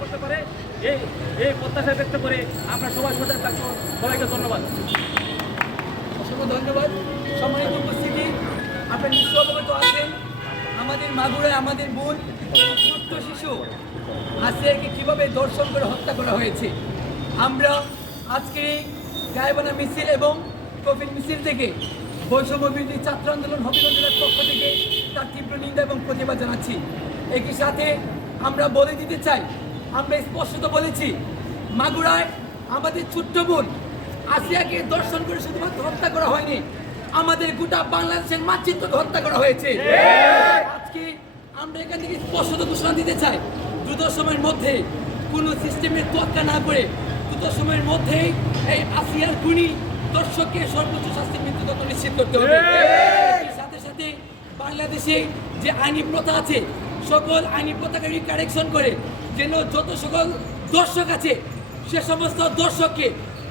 করতে পারে এই প্রত্যাশা ব্যক্ত করে আমরা সবাই সজাগ থাকবো। সবাইকে ধন্যবাদ। অসংখ্য ধন্যবাদ। সম্মানিত উপস্থিতি, আপনার নিশ্চয় অবগত আছেন আমাদের মাগুরায় আমাদের বোন ছোট্ট শিশু আসিয়াকে কীভাবে দর্শন করে হত্যা করা হয়েছে। আমরা আজকে এই গায়েবানা মিছিল এবং কফিল মিছিল থেকে বৈষম্য বিরোধী ছাত্র আন্দোলন হবিগঞ্জ জেলার পক্ষ থেকে তার তীব্র নিন্দা এবং প্রতিবাদ জানাচ্ছি। একই সাথে আমরা বলে দিতে চাই, আমরা স্পষ্টত বলেছি মাগুরায় আমাদের ছোট্ট বোন আসিয়াকে দর্শন করে শুধুমাত্র হত্যা করা হয়নি, আমাদের গোটা বাংলাদেশের মানচিত্রকে হত্যা করা হয়েছে। আজকে আমরা এখান থেকে স্পষ্ট ঘোষণা দিতে চাই, দ্রুত সময়ের মধ্যে কোনো সিস্টেমের তোয়াক্কা না করে দ্রুত সময়ের মধ্যেই এই আসিয়ার খুনি দর্শককে সর্বোচ্চ শাস্তির মৃত্যুদণ্ড নিশ্চিত করতে হবে। সাথে সাথে বাংলাদেশে যে আইনি প্রথা আছে সকল আইনি প্রথাকে কারেকশন করে যেন যত সকল দর্শক আছে সে সমস্ত দর্শককে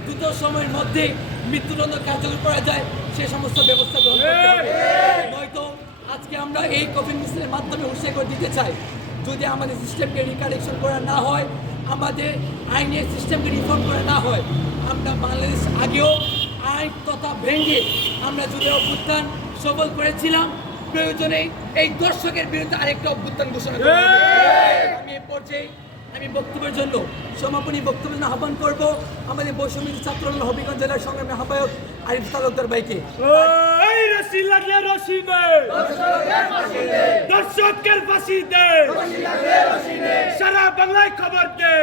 দ্রুত সময়ের মধ্যে মৃত্যুদণ্ড কার্যকর করা যায় সে সমস্ত ব্যবস্থা গ্রহণ করতে হবে। নয়তো আজকে আমরা এই কফিল মিছিলের মাধ্যমে হুঁশিয়ারি করে দিতে চাই, যদি আমাদের সিস্টেমকে রিকারেকশন করা না হয়, আমাদের আইনের সিস্টেমকে রিফর্ম করা না হয়, আমরা বাংলাদেশ আগেও আইন তথা ভেঙে আমরা যদি অভ্যুত্থান সফল করেছিলাম, প্রয়োজনে এই দর্শকের বিরুদ্ধে আরেকটা অভ্যুত্থান ঘোষণা করব। আমি এই পর্যায়ে আমি বক্তব্যের জন্য সমাপনী বক্তব্য আহ্বান করব আমাদের বৈষম্য ছাত্র আন্দোলন হবিগঞ্জ জেলার সংগ্রামী আহ্বায়ক আরিফ তালুকদার ভাইকে। দর্শকের ফাঁসি দে, সারা বাংলায় খবর দে।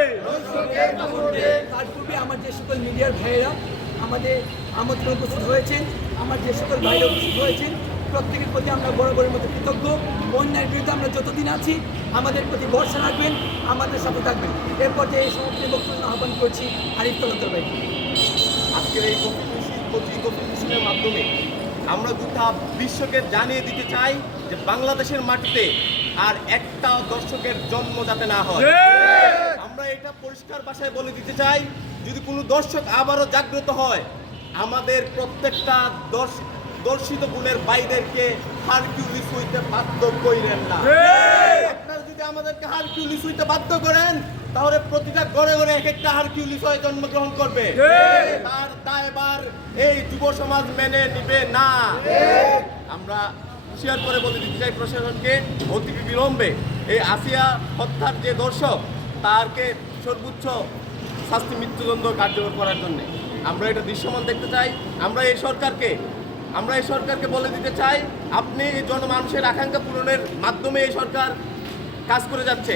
তার পূর্বে আমার যে সকল মিডিয়ার ভাইয়েরা আমাদের আমন্ত্রণ উপস্থিত হয়েছেন, আমার যে সকল ভাইরা উপস্থিত হয়েছেন, প্রত্যেকের প্রতি আমরা বরাবরের মতো কৃতজ্ঞ। অন্যায়ের বিরুদ্ধে আমরা যতদিন আছি আমাদের প্রতি ভরসা রাখবেন, আমাদের সাথে থাকবেন। এরপর যে এই সমাপ্তি বক্তব্য আহ্বান করছি আরিফ তালুকদার ভাই। আজকের এই কফিল মিছিলের মাধ্যমে আমরা গোটা বিশ্বকে জানিয়ে দিতে চাই যে বাংলাদেশের মাটিতে আর একটা দর্শকের জন্ম যাতে না হয়। আমরা এটা পরিষ্কার ভাষায় বলে দিতে চাই, যদি কোনো দর্শক আবারও জাগ্রত হয়, আমাদের প্রত্যেকটা দর্শিত গুণের বাইদেরকে হারকিউলিস হইতে বাধ্য করেন না। আপনারা যদি আমাদেরকে হারকিউলিস হইতে বাধ্য করেন, তাহলে প্রতিটা ঘরে ঘরে এক একটা হারকিউলিস হয়ে জন্মগ্রহণ করবে। তার দায়ভার এই যুব সমাজ মেনে নিবে না। আমরা শেয়ার করে বলে দিতে চাই প্রশাসনকে অতি বিলম্বে এই আসিয়া হত্যার যে দর্শক তারকে সর্বোচ্চ শাস্তি মৃত্যুদণ্ড কার্যকর করার জন্য আমরা এটা দৃশ্যমান দেখতে চাই। আমরা এই সরকারকে বলে দিতে চাই, আপনি এই জনমানুষের আকাঙ্ক্ষা পূরণের মাধ্যমে এই সরকার কাজ করে যাচ্ছে।